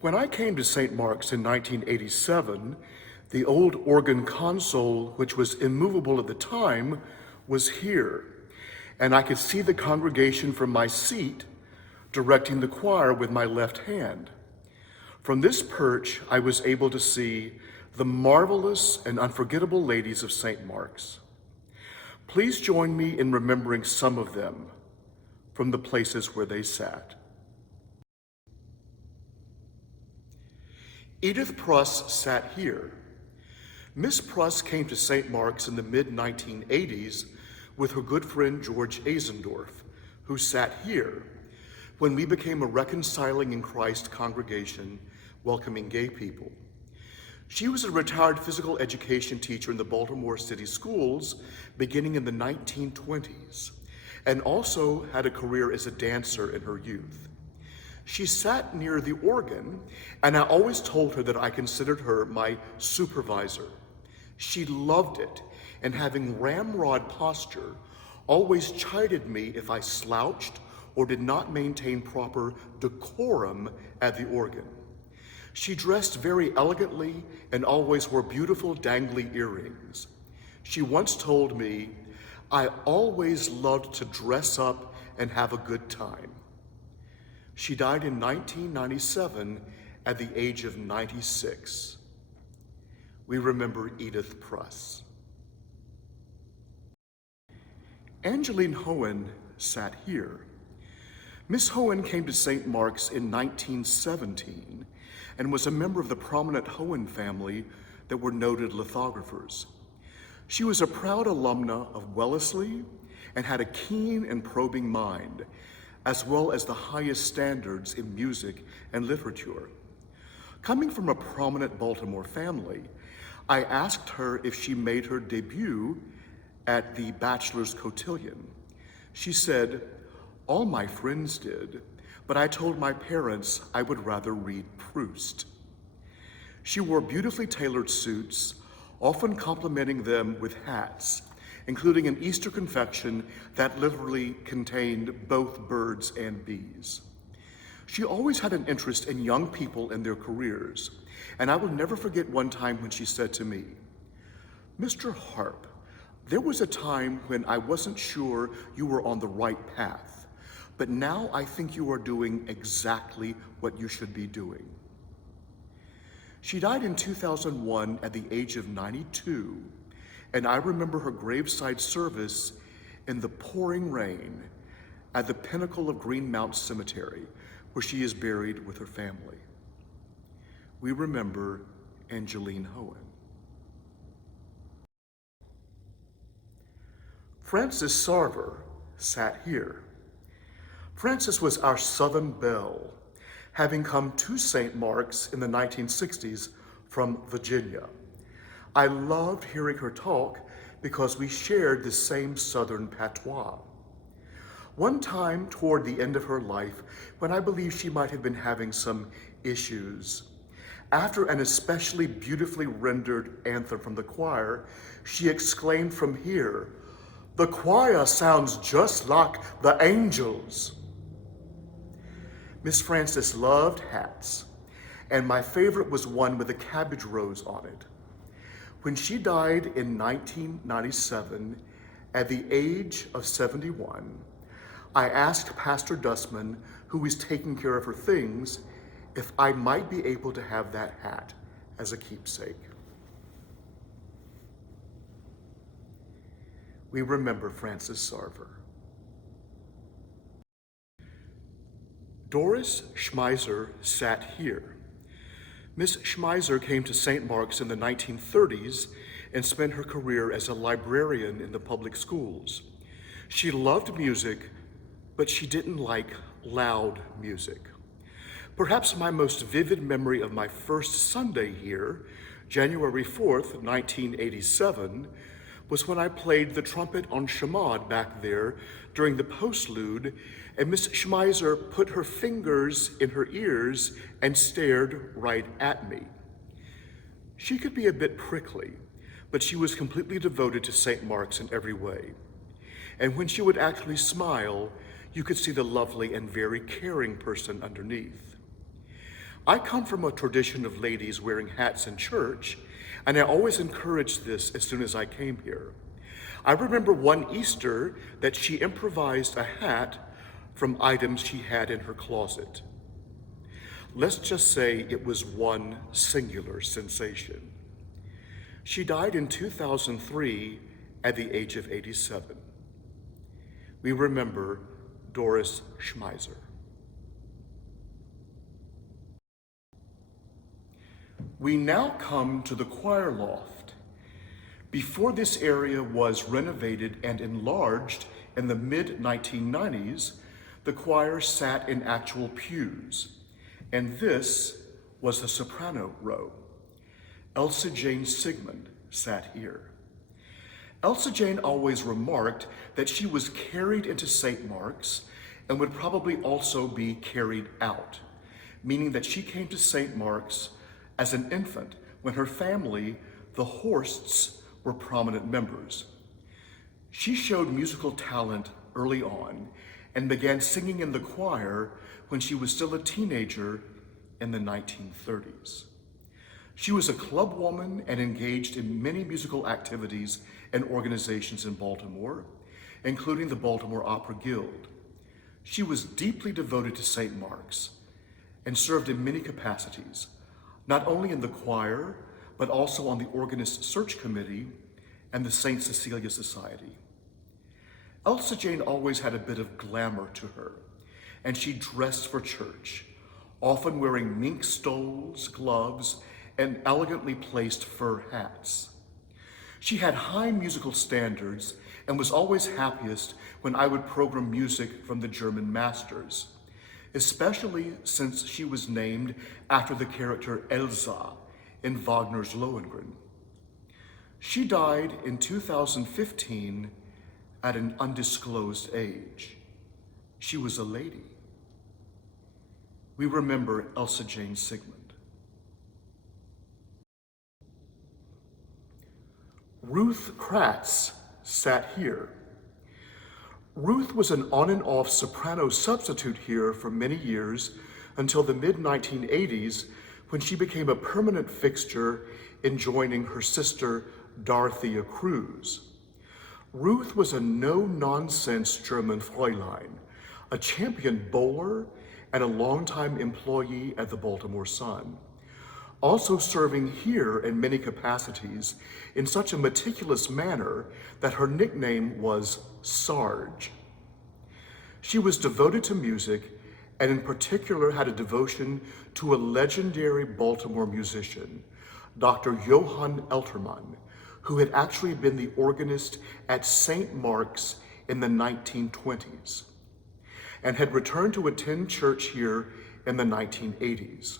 When I came to St. Mark's in 1987, the old organ console, which was immovable at the time, was here, and I could see the congregation from my seat directing the choir with my left hand. From this perch, I was able to see the marvelous and unforgettable ladies of St. Mark's. Please join me in remembering some of them from the places where they sat. Edith Pruss sat here. Miss Pruss came to St. Mark's in the mid-1980s with her good friend George Azendorf, who sat here when we became a Reconciling in Christ congregation welcoming gay people. She was a retired physical education teacher in the Baltimore City Schools beginning in the 1920s, and also had a career as a dancer in her youth. She sat near the organ, and I always told her that I considered her my supervisor. She loved it, and having ramrod posture, always chided me if I slouched or did not maintain proper decorum at the organ. She dressed very elegantly and always wore beautiful dangly earrings. She once told me, "I always loved to dress up and have a good time." She died in 1997 at the age of 96. We remember Edith Pruss. Angeline Hohen sat here. Miss Hohen came to St. Mark's in 1917 and was a member of the prominent Hohen family that were noted lithographers. She was a proud alumna of Wellesley and had a keen and probing mind, as well as the highest standards in music and literature. Coming from a prominent Baltimore family, I asked her if she made her debut at the Bachelor's Cotillion. She said, "All my friends did, but I told my parents I would rather read Proust." She wore beautifully tailored suits, often complimenting them with hats, including an Easter confection that literally contained both birds and bees. She always had an interest in young people and their careers, and I will never forget one time when she said to me, "Mr. Harp, there was a time when I wasn't sure you were on the right path, but now I think you are doing exactly what you should be doing." She died in 2001 at the age of 92, and I remember her graveside service in the pouring rain at the pinnacle of Greenmount Cemetery, where she is buried with her family. We remember Angeline Hohen. Frances Sarver sat here. Frances was our Southern belle, having come to St. Mark's in the 1960s from Virginia. I loved hearing her talk because we shared the same Southern patois. One time toward the end of her life, when I believe she might have been having some issues, after an especially beautifully rendered anthem from the choir, she exclaimed from here, "The choir sounds just like the angels." Miss Frances loved hats, and my favorite was one with a cabbage rose on it. When she died in 1997, at the age of 71, I asked Pastor Dussman, who was taking care of her things, if I might be able to have that hat as a keepsake. We remember Frances Sarver. Doris Schmeiser sat here. Miss Schmeiser came to St. Mark's in the 1930s and spent her career as a librarian in the public schools. She loved music, but she didn't like loud music. Perhaps my most vivid memory of my first Sunday here, January 4th, 1987, was when I played the trumpet on Shamad back there during the postlude, and Miss Schmeiser put her fingers in her ears and stared right at me. She could be a bit prickly, but she was completely devoted to St. Mark's in every way. And when she would actually smile, you could see the lovely and very caring person underneath. I come from a tradition of ladies wearing hats in church, and I always encouraged this as soon as I came here. I remember one Easter that she improvised a hat from items she had in her closet. Let's just say it was one singular sensation. She died in 2003 at the age of 87. We remember Doris Schmeiser. We now come to the choir loft. Before this area was renovated and enlarged in the mid-1990s, the choir sat in actual pews, and this was the soprano row. Elsa Jane Sigmund sat here. Elsa Jane always remarked that she was carried into St. Mark's and would probably also be carried out, meaning that she came to St. Mark's as an infant when her family, the Horsts, were prominent members. She showed musical talent early on and began singing in the choir when she was still a teenager in the 1930s. She was a club woman and engaged in many musical activities and organizations in Baltimore, including the Baltimore Opera Guild. She was deeply devoted to St. Mark's and served in many capacities, not only in the choir, but also on the Organist Search Committee and the St. Cecilia Society. Elsa Jane always had a bit of glamour to her, and she dressed for church, often wearing mink stoles, gloves, and elegantly placed fur hats. She had high musical standards and was always happiest when I would program music from the German masters, especially since she was named after the character Elsa in Wagner's Lohengrin. She died in 2015 at an undisclosed age. She was a lady. We remember Elsa Jane Sigmund. Ruth Kratz sat here. Ruth was an on and off soprano substitute here for many years until the mid-1980s when she became a permanent fixture in joining her sister Dorothea Cruz. Ruth was a no-nonsense German Fräulein, a champion bowler and a longtime employee at the Baltimore Sun, also serving here in many capacities in such a meticulous manner that her nickname was Sarge. She was devoted to music and in particular had a devotion to a legendary Baltimore musician, Dr. Johann Eltermann, who had actually been the organist at St. Mark's in the 1920s and had returned to attend church here in the 1980s.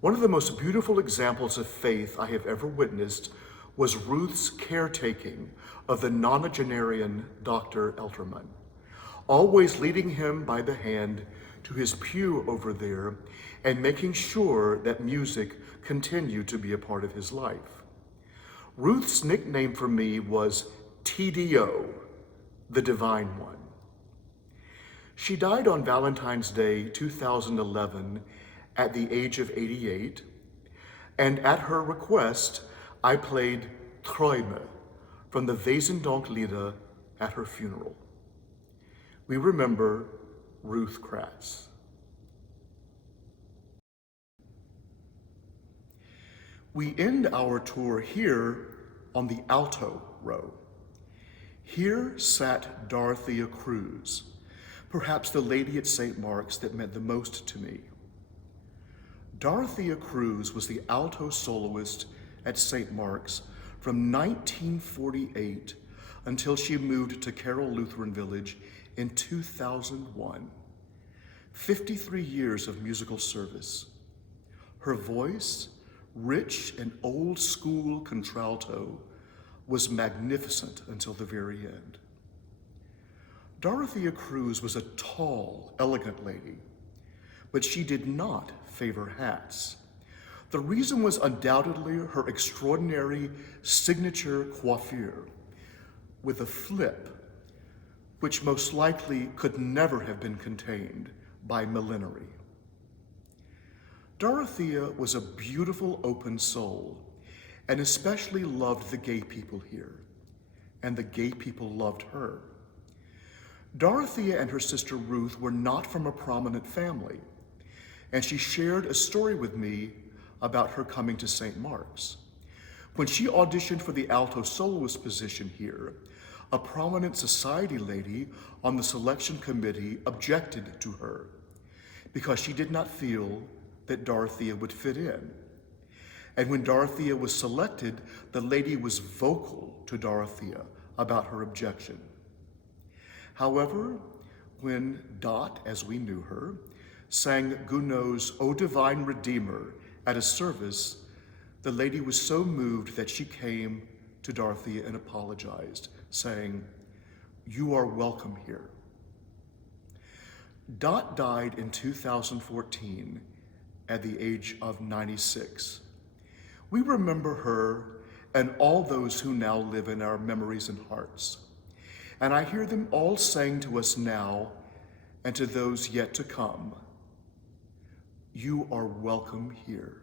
One of the most beautiful examples of faith I have ever witnessed was Ruth's caretaking of the nonagenarian Dr. Eltermann, always leading him by the hand to his pew over there and making sure that music continued to be a part of his life. Ruth's nickname for me was TDO, the Divine One. She died on Valentine's Day 2011 at the age of 88, and at her request, I played Träume from the Wesendonck-Lieder at her funeral. We remember Ruth Kratz. We end our tour here on the alto row. Here sat Dorothea Cruz, perhaps the lady at St. Mark's that meant the most to me. Dorothea Cruz was the alto soloist at St. Mark's from 1948 until she moved to Carroll Lutheran Village in 2001. 53 years of musical service. Her voice, rich and old school contralto, was magnificent until the very end. Dorothea Cruz was a tall, elegant lady, but she did not favor hats. The reason was undoubtedly her extraordinary signature coiffure with a flip, which most likely could never have been contained by millinery. Dorothea was a beautiful, open soul, and especially loved the gay people here, and the gay people loved her. Dorothea and her sister Ruth were not from a prominent family, and she shared a story with me about her coming to St. Mark's. When she auditioned for the alto soloist position here, a prominent society lady on the selection committee objected to her because she did not feel that Dorothea would fit in. And when Dorothea was selected, the lady was vocal to Dorothea about her objection. However, when Dot, as we knew her, sang Gounod's O Divine Redeemer at a service, the lady was so moved that she came to Dorothea and apologized, saying, "You are welcome here." Dot died in 2014 at the age of 96. We remember her and all those who now live in our memories and hearts. And I hear them all saying to us now and to those yet to come, "You are welcome here."